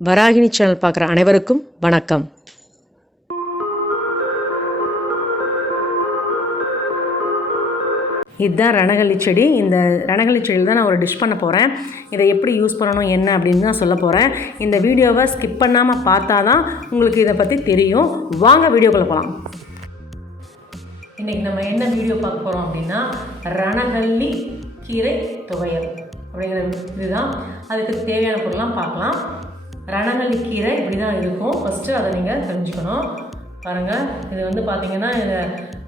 Varahini channel பார்க்குற அனைவருக்கும் வணக்கம். இதுதான் ரணகல்லி செடி. இந்த ரணகல்லி செடியில் தான் நான் ஒரு டிஷ் பண்ண போகிறேன். இதை எப்படி யூஸ் பண்ணணும் என்ன அப்படின்னு தான் சொல்ல போகிறேன். இந்த வீடியோவை ஸ்கிப் பண்ணாமல் பார்த்தா தான் உங்களுக்கு இதை பற்றி தெரியும். வாங்க வீடியோக்குள்ளே போகலாம். இன்றைக்கி நம்ம என்ன வீடியோ பார்க்க போகிறோம் அப்படின்னா ரணகல்லி கீரை துவையல் அப்படிங்கிற இதுதான். அதுக்கு தேவையான பொருள்லாம் பார்க்கலாம். ரணகல்லி கீரை இப்படி தான் இருக்கும். ஃபஸ்ட்டு அதை நீங்கள் தெரிஞ்சுக்கணும். பாருங்கள், இது வந்து பார்த்திங்கன்னா இந்த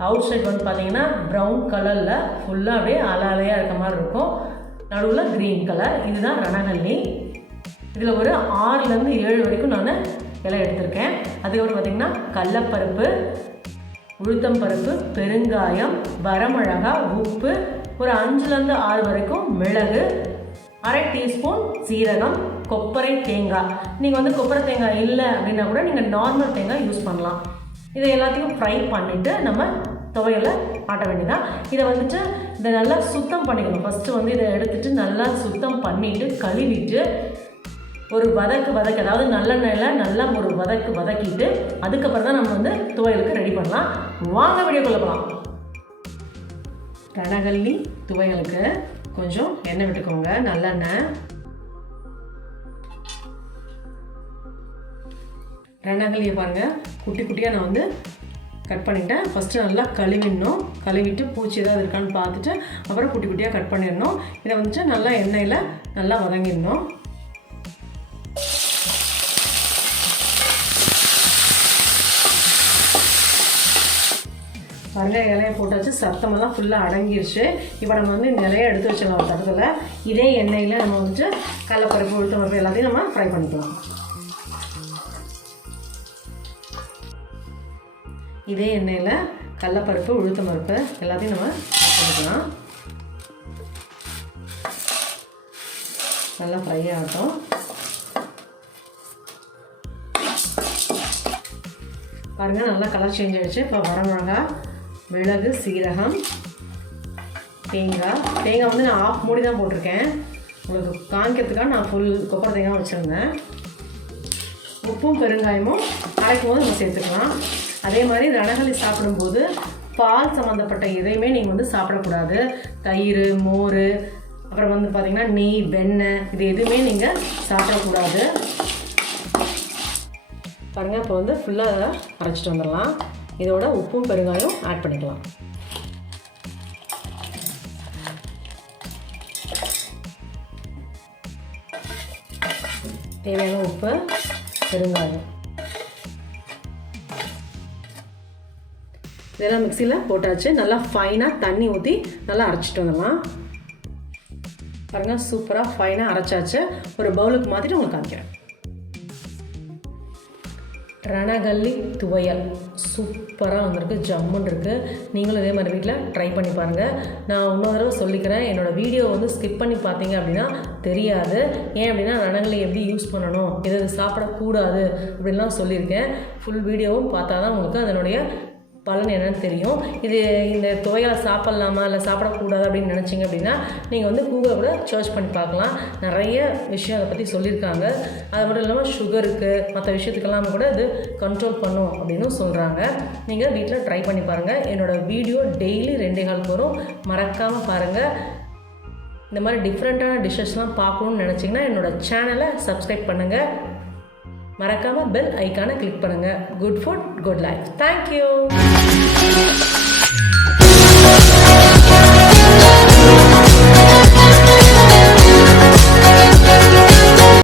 அவுட் சைட் வந்து பார்த்திங்கன்னா ப்ரௌன் கலரில் ஃபுல்லாக அப்படியே அலையாக இருக்க மாதிரி இருக்கும். நடுவில் க்ரீன் கலர். இதுதான் ரணகல்லி. இதில் ஒரு 6லேருந்து 7 வரைக்கும் நான் இலை எடுத்திருக்கேன். அதுக்கப்புறம் பார்த்திங்கன்னா கடலப்பருப்பு, உளுத்தம்பருப்பு, பெருங்காயம், வரமிளகா, உப்பு, ஒரு 5லேருந்து 6 வரைக்கும் மிளகு, 1/2 டீஸ்பூன் சீரகம், கொப்பரை தேங்காய். நீங்கள் வந்து கொப்பரை தேங்காய் இல்லை அப்படின்னா கூட நீங்கள் நார்மல் தேங்காய் யூஸ் பண்ணலாம். இதை எல்லாத்தையும் ஃப்ரை பண்ணிவிட்டு நம்ம துவையலை ஆட்ட வேண்டியதான். இதை வந்துட்டு இதை நல்லா சுத்தம் பண்ணிக்கணும். ஃபஸ்ட்டு வந்து இதை எடுத்துகிட்டு நல்லா சுத்தம் பண்ணிவிட்டு கழுவிட்டு ஒரு வதக்கு அதாவது நல்லெண்ணெயில் நல்லா ஒரு வதக்கிட்டு அதுக்கப்புறம் தான் நம்ம வந்து துவையலுக்கு ரெடி பண்ணலாம். வாங்க வீடியோக்குள்ளே போகலாம். ரணகல்லி துவையலுக்கு கொஞ்சம் எண்ணெய் விட்டுக்கோங்க, நல்லெண்ணெய். ரணகல்லியை பாருங்கள், குட்டி குட்டியாக நான் வந்து கட் பண்ணிட்டேன். ஃபஸ்ட்டு நல்லா கழுவிட்டு பூச்சி ஏதாவது இருக்கான்னு பார்த்துட்டு அப்புறம் குட்டி குட்டியாக கட் பண்ணிடணும். இதை வந்துட்டு நல்லா எண்ணெயில் நல்லா வதங்கிடணும். பாருங்கள், இலையை போட்டாச்சு, சத்தமெல்லாம் ஃபுல்லாக அடங்கிருச்சு. இப்போ நம்ம வந்து இந்த இலையை எடுத்து வச்சிடலாம் ஒரு தரத்தில். இதே எண்ணெயில் நம்ம வந்துட்டு கடலப்பருப்பு, உளுத்தம்பருப்பு எல்லாத்தையும் நம்ம ஃப்ரை பண்ணிக்கலாம். இதே எண்ணெயில் கடலப்பருப்பு, உளுத்தம்பருப்பு எல்லாத்தையும் நம்ம பண்ணிக்கலாம். நல்லா ஃப்ரை ஆகட்டும். பாருங்கள், நல்லா கலர் சேஞ்ச் ஆகிடுச்சு. இப்போ வரமிளகா, மிளகு, சீரகம், தேங்காய் வந்து நான் 1/2 மூடி தான் போட்டிருக்கேன். உங்களுக்கு காமிக்கிறதுக்காக நான் ஃபுல் கொப்பரை தேங்காய் வச்சுருந்தேன். உப்பும் பெருங்காயமும் அரைக்கும் போது நம்ம சேர்த்துக்கலாம். அதே மாதிரி ரணகல்லி சாப்பிடும்போது பால் சம்மந்தப்பட்ட எதையுமே நீங்கள் வந்து சாப்பிடக்கூடாது. தயிர், மோர், அப்புறம் வந்து பார்த்திங்கன்னா நெய், வெண்ணெய், இது எதுவுமே நீங்கள் சாப்பிடக்கூடாது. பாருங்கள், இப்போ வந்து ஃபுல்லாக அரைச்சிட்டு வந்துடலாம். இதோட உப்பும் பெருங்காயம் ஆட் பண்ணிக்கலாம். தேவையான உப்பு, பெருங்காயம் இதெல்லாம் மிக்சியில் போட்டாச்சு. நல்லா ஃபைனாக தண்ணி ஊற்றி நல்லா அரைச்சிட்டு வந்துடலாம். பாருங்கள், சூப்பராக ஃபைனாக அரைச்சாச்சு. ஒரு பவுலுக்கு மாற்றிட்டு உங்களுக்கு காமிக்கிறேன். ரணகல்லி துவையல் சூப்பராக வந்திருக்கு, ஜம்முன்னு இருக்குது. நீங்களும் இதே மாதிரி வீட்டில் ட்ரை பண்ணி பாருங்கள். நான் இன்னொரு தடவை சொல்லிக்கிறேன், என்னோடய வீடியோ வந்து ஸ்கிப் பண்ணி பார்த்தீங்க அப்படின்னா தெரியாது. ஏன் அப்படின்னா ரணகல்லி எப்படி யூஸ் பண்ணணும், எது சாப்பிடக்கூடாது அப்படின்லாம் சொல்லியிருக்கேன். ஃபுல் வீடியோவும் பார்த்தா தான் உங்களுக்கு அதனுடைய பலன் என்னன்னு தெரியும். இந்த துவையலை சாப்பிட்லாமா இல்லை சாப்பிடக்கூடாது அப்படின்னு நினச்சிங்க அப்படின்னா நீங்கள் வந்து கூகுளில் கூட சர்ச் பண்ணி பார்க்கலாம். நிறைய விஷயம் அதை பற்றி சொல்லியிருக்காங்க. அது மட்டும் இல்லாமல் சுகருக்கு மற்ற விஷயத்துக்கெல்லாம் கூட இது கண்ட்ரோல் பண்ணும் அப்படின்னு சொல்கிறாங்க. நீங்கள் வீட்டில் ட்ரை பண்ணி பாருங்கள். என்னோடய வீடியோ டெய்லி 2:15 வரும், மறக்காமல் பாருங்கள். இந்த மாதிரி டிஃப்ரெண்ட்டான டிஷ்ஷஸ்லாம் பார்க்கணுன்னு நினச்சிங்கன்னா என்னோடய சேனலை சப்ஸ்கிரைப் பண்ணுங்கள். மறக்காமல் பெல் ஐக்கானை கிளிக் பண்ணுங்கள். Good food, good life. Thank you.